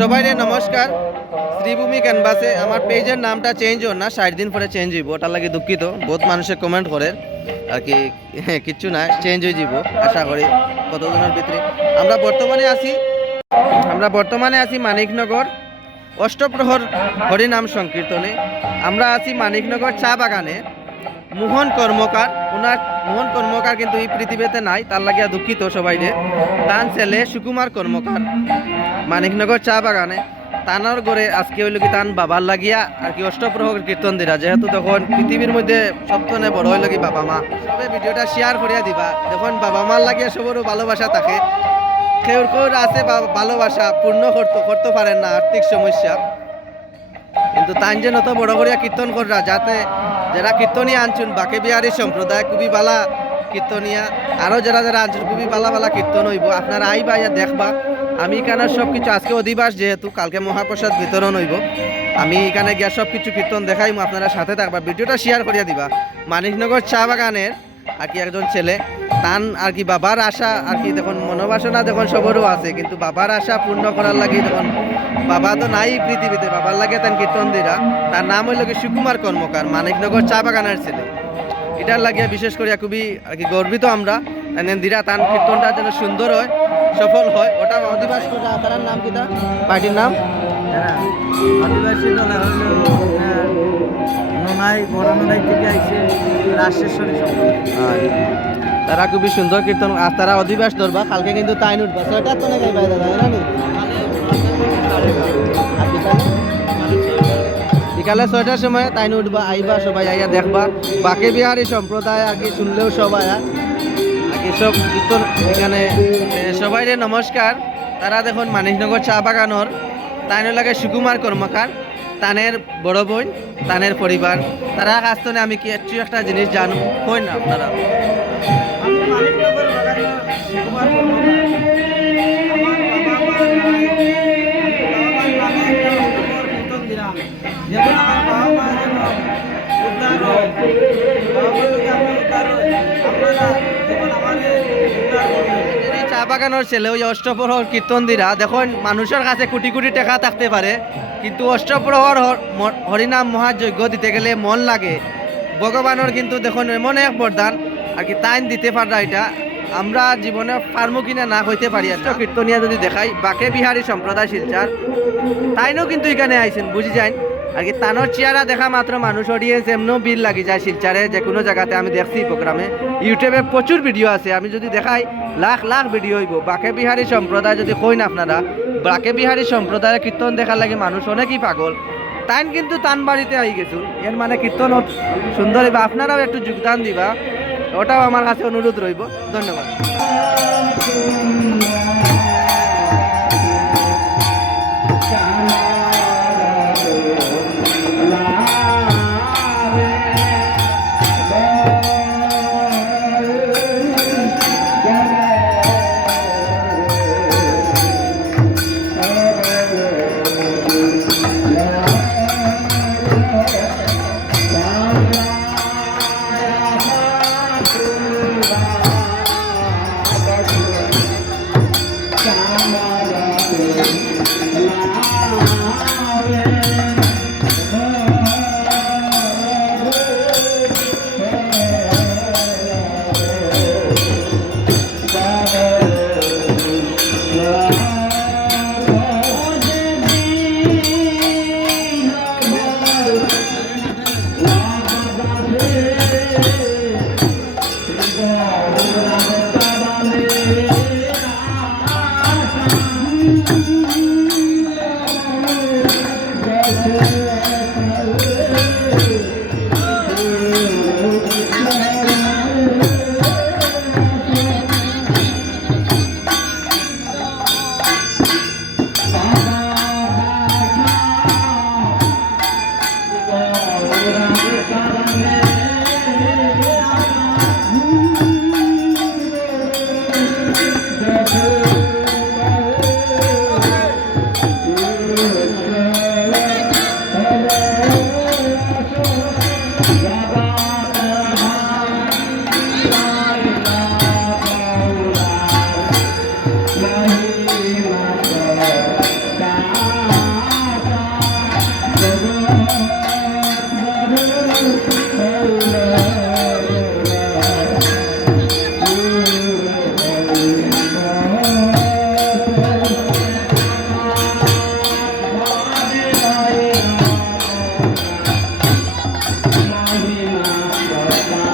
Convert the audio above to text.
সবাইরে নমস্কার। শ্রীভূমি ক্যানভাসে আমার পেজের নামটা চেঞ্জ হন না, 60 দিন পরে চেঞ্জ হইব, ওটার লাগে দুঃখিত। বহুত মানুষে কমেন্ট করে আর কি কিচ্ছু না, চেঞ্জ হয়ে যাব আশা করি কতজনের ভিতরে। আমরা বর্তমানে আছি মানিকনগর অষ্টপ্রহর হরিনাম সংকীর্তনে। আমরা আছি মানিকনগর চা বাগানে। মোহন কর্মকার কিন্তু এই পৃথিবীতে নাই, তার লাগিয়া দুঃখিত সবাইরে। তার ছেলে সুকুমার কর্মকার মানিকনগর চা বাগানে তানার গড়ে আজকে হইল কি তান বাবার লাগিয়া আর কি অষ্টপ্রহর কীর্তন দিরা, যেহেতু তখন পৃথিবীর মধ্যে সবথনে বড় হইল কি বাবা মা। সবে ভিডিওটা শেয়ার করিয়া দিবা, যখন বাবা মার লাগিয়া সবরও ভালোবাসা থাকে। কেউ আছে ভালোবাসা পূর্ণ করতে পারেন না, আর্থিক সমস্যা, কিন্তু তাই যে নত বড় করিয়া কীর্তন কররা, যাতে যারা কীর্তনিয়া আনছুন বাকে বিহারী সম্প্রদায় খুবই বালা কীর্তনিয়া, আরও যারা আনছুন খুবই বালা কীর্তন হইব। আপনারা আইবা ইয়া দেখবা। আমি এখানে সব কিছু, আজকে অধিবাস যেহেতু কালকে মহাপ্রসাদ বিতরণ হইব, আমি এখানে গিয়া সব কিছু কীর্তন দেখাইম, আপনারা সাথে থাকবা। ভিডিওটা শেয়ার করিয়া দিবা। মানিকনগর চা বাগানের আর কি একজন ছেলে, তান আর কি বাবার আশা আর কি দেখুন মনোবাসনা দেখুন সবরও আছে, কিন্তু বাবার আশা পূর্ণ করার লাগে দেখুন বাবা তো নাই পৃথিবীতে, বাবার লাগে তান কীর্তন দিরা। তার নাম হইল কি সুকুমার কর্মকার, মানিকনগর চা বাগানের ছেলে। এটার লাগিয়া বিশেষ করিয়া খুবই আর কি গর্বিত আমরা। দিরা তান কীর্তনটা যেন সুন্দর হয়, সফল হয়। ওটা অধিবাস করা তার নাম কি, তার পার্টির নাম আদিবাসী দল নোনাই বড় নোনাই থেকে আইসে রাজেশ্বরী সম্প্রদায়। তারা খুবই সুন্দর কীর্তন, আর তারা অধিবাস ধরবা। কালকে কিন্তু তাই উঠবা, সেটা তো নাকি ভাই দাদা জানি বিকালে 6টার সময় তাই উঠবা, আইবা সবাই, আইয়া দেখবা। বাকে বিহারী সম্প্রদায় আর কি শুনলেও সবাই আর কি সব কীর্তন এখানে। সবাইরে নমস্কার। তারা দেখুন মানিকনগর চা বাগানোর তাই লাগে সুকুমার কর্মকার, তানের বড় বোন, তানের পরিবার। তারা কাছ থেকে আমি কি একটা জিনিস জানো কই না আপনারা? চা বাগানোর ছেলে ওই অষ্টপ্রহর কীর্তন দিরা দেখুন, মানুষের কাছে কোটি কোটি টাকা থাকতে পারে, কিন্তু অষ্টপ্রহর হরিনাম মহাযজ্ঞ দিতে গেলে মন লাগে। ভগবানের কিন্তু দেখুন এমন এক বরদান আর কি তাইন দিতে পারা, এটা আমরা জীবনে পারমু কিনা না হইতে পারি। কীর্তনিয়া যদি দেখাই বাকে বিহারী সম্প্রদায় শিলচার, তাইনও কিন্তু এখানে আইছেন, বুঝি যান আর কি। তানোর চেহারা দেখা মাত্র মানুষ অডিয়েন্স এমনও ভিড় লাগি যায় শিলচারে, যে কোনো জায়গাতে আমি দেখছি প্রোগ্রামে, ইউটিউবে প্রচুর ভিডিও আছে, আমি যদি দেখাই লাখ ভিডিও হইব। বাকে বিহারী সম্প্রদায় যদি কই না আপনারা, বাকে বিহারী সম্প্রদায়ের কীর্তন দেখার লাগে মানুষ অনেকই পাগল। তাইন কিন্তু তান বাড়িতে আই গেছুন, এর মানে কীর্তন সুন্দর হইবা। আপনারাও একটু যোগদান দিবা, ওটাও আমার কাছে অনুরোধ রইব। ধন্যবাদ। La ধন্যবাদ